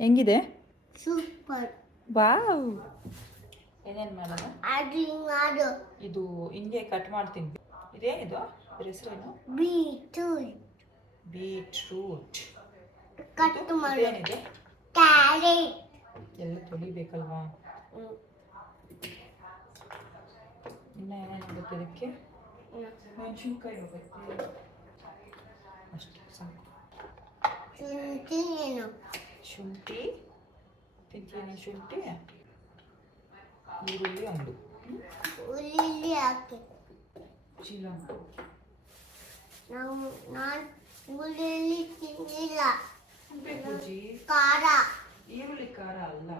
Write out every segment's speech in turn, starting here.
ಹೆಂಗಿದೆ? Super. Wow! ಏನೇನು ಮಾಡೋದು? ಅದು ಮಾಡು. ಇದು ಹಿಂಗೆ ಕಟ್ ಮಾಡ್ತೀನಿ. ಇದೇ ಇದು ಹೆಸರೇನು? ಬೀಟ್ರೂಟ್. ಬೀಟ್ರೂಟ್ ಕಟ್ ಮಾಡು. ಏನಿದೆ? ಕ್ಯಾರೆಟ್. ಎಲ್ಲ ತೊಳಿಬೇಕಲ್ವಾ? ಇನ್ನು ಏನೇನು ಬೇಕು ಇದಕ್ಕೆ? ಮೆಣಸಿನ್ಕಾಯಿ ಹೋಗುತ್ತೆ ಅಷ್ಟೇ ಸಾಕು. ಶುಂಠಿ ಏನು? ಶುಂಠಿ ತಿಂತೀನಿ. ಶುಂಠಿ, ಈರುಳ್ಳಿ ಒಂದು, ಉಳ್ಳಿ ಹಾಕಿ. ಚೀಲ ನಾನು ಉಳ್ಳಿ ತಿನ್ನಿಲ್ಲ. ಬೇಕು ಜಿ. ಖಾರ. ಈರುಳ್ಳಿ ಖಾರ ಅಲ್ಲ.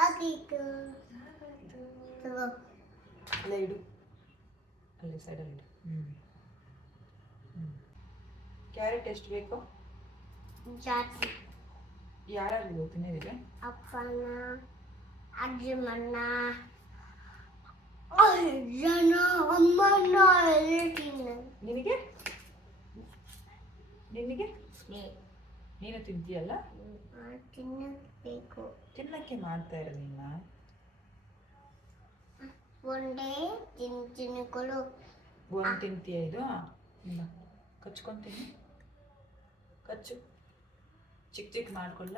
ಹಾಕಿತ್ತು. ತಗೋ. ಅಲ್ಲೇ ಇಡು, ಅಲ್ಲೇ ಸೈಡಲ್ಲಿ ಇಡು. ಕ್ಯಾರೆಟ್ ಎಷ್ಟು ಬೇಕು? ಜಾಸ್ತಿ. ಯಾರ್ಯಾರು ತಿನ್ನೋದಿದೆ? ಅಪ್ಪನ, ಅಜ್ಜಮ್ಮನ, ಅಜ್ಜನ, ಅಮ್ಮನ ಎಲ್ಲ ತಿನ್ನ. ನಿನಗೆ ನೀನು ತಿಂತೀಯಲ್ಲ? ತಿನ್ನಬೇಕು. ತಿನ್ನಕ್ಕೆ ಮಾಡ್ತಾ ಇರೋ ನೀನು. ಒಂದೇ ತಿನ್ಕೊಳು. ಒಂದು ತಿಂತೀಯ ಇದು? ಇಲ್ಲ, ಕಚ್ಕೊತೀನಿ. ಕಚ್ಚು, ಚಿಕ್ಕ ಚಿಕ್ಕ ಮಾಡ್ಕೊಳ್ಳ.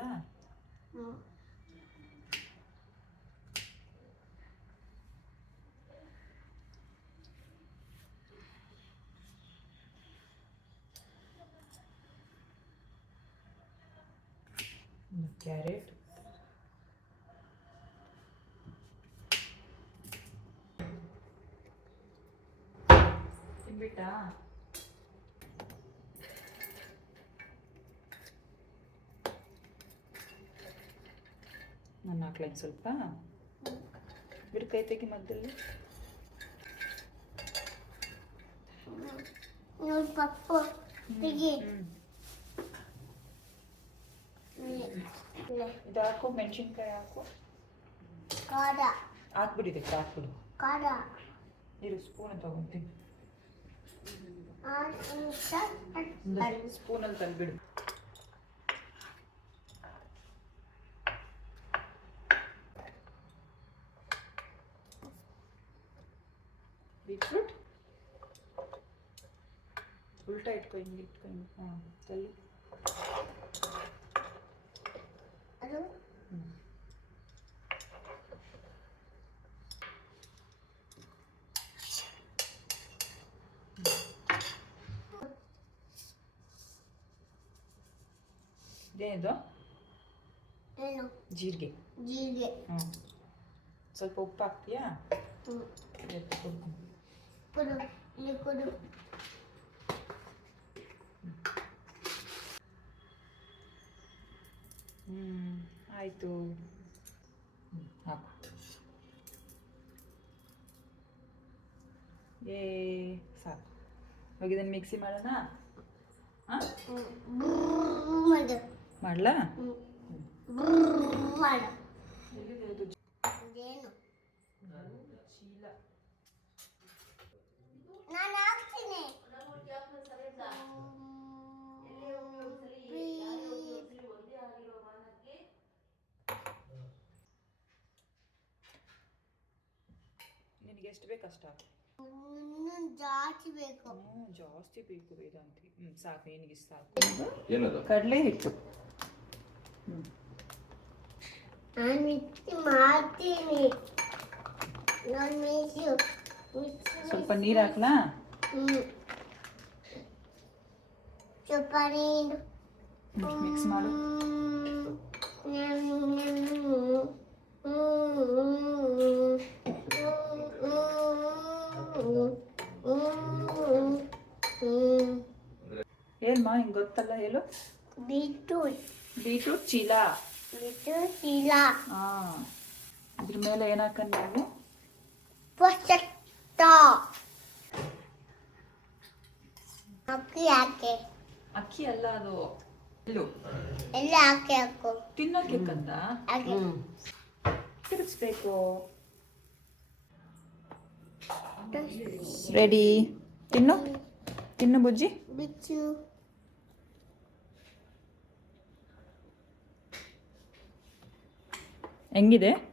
ಕ್ಯಾರೆಟ್, ತಿನ್ಬಿಟ್ಟಾ? ನಾನು ಹಾಕ್ಲೈನ್ ಸ್ವಲ್ಪ. ಬಿಡು, ಕೈ ತೆಗಿ ಮಧ್ಯದಲ್ಲಿ. ನೋಡಿ ಪಪ್ಪು ತೆಗಿ. ಇದು ಹಾಕು, ಮೆಣಸಿನ್ಕಾಯಿ ಹಾಕು. ಖಾರ ಹಾಕ್ಬಿಟ್ಟಿದೆ, ಹಾಕ್ಬಿಡು. ಖಾರ ಇರು, ಸ್ಪೂನ್ ತಗೊಂತೀನಿ. ಸ್ಪೂನಲ್ಲಿ ತಂದ್ಬಿಡು. ಬೀಟ್ರೂಟ್ ಉಲ್ಟಾ ಇಟ್ಕೊ, ಹಿಂಗೆ ಇಟ್ಕೊ. ಹಾಂ, ತಲ್ಲಿ. ಅದು ಇದೇನಿದು? ಏನು? ಜೀರಿಗೆ. ಜೀರಿಗೆ. ಸ್ವಲ್ಪ ಉಪ್ಪು ಹಾಕ್ತೀಯಾ? ಕೊಡು, ಇಲ್ಲಿ ಕೊಡು. ಆಯಿತು. ಹಾಕು. ಸಾಕು. ಇವಾಗ ಇದನ್ನು ಮಿಕ್ಸಿ ಮಾಡೋಣ. ಹಾಂ, ಮಾಡು. ಮಾಡಲಾ? ಮಾಡು. ಎಲ್ಲಿದೆ ಇದೇನು? ಚೀಲ. ನಾನು ಹಾಕ್ತೀನಿ. ನಿನಗೆ ಎಷ್ಟು ಬೇಕು ಅಷ್ಟು ಹಾಕು. ಇನ್ನೂ ಜಾಸ್ತಿ ಬೇಕು. ಜಾಸ್ತಿ ಬೇಕು ವೇದಾಂತಿ. ಸಾಕು, ನಿನಗೆ ಸಾಕು. ಕಡಲೆ ಹಿಟ್ಟು. ನಾನು ಮಿಕ್ಸಿ ಮಾಡ್ತೀನಿ. ನಾನು ಮಿಕ್ಸಿ ಸ್ವಲ್ಪ ನೀರು ಹಾಕ್ಲಾ? ಸ್ವಲ್ಪ ನೀರು ಮಿಕ್ಸ್ ಮಾಡು. ಹೇಳ್ಮಾ, ಹಿಂಗೆ ಗೊತ್ತಲ್ಲ, ಹೇಳು. ಬೀಟ್ರೂಟ್ ಚೀಲ. ಹಾಂ, ಇದ್ರ ಮೇಲೆ ಏನು ಹಾಕಂಡು ನಾವು? ಅಕ್ಕಿ ಹಾಕಿ. ಅಕ್ಕಿ ಅಲ್ಲ ಅದು, ಎಳ್ಳು. ಎಲ್ಲ ಹಾಕಿ ಹಾಕು. ತಿನ್ನೋಕೆ ಕಂದ. ಹಾಕಿ. ಮುಚ್ಬೇಕು. ರೆಡಿ. ತಿನ್ನು ತಿನ್ನು ಬುಜ್ಜಿ. ಬಿಚ್ಚು. ಹೆಂಗಿದೆ?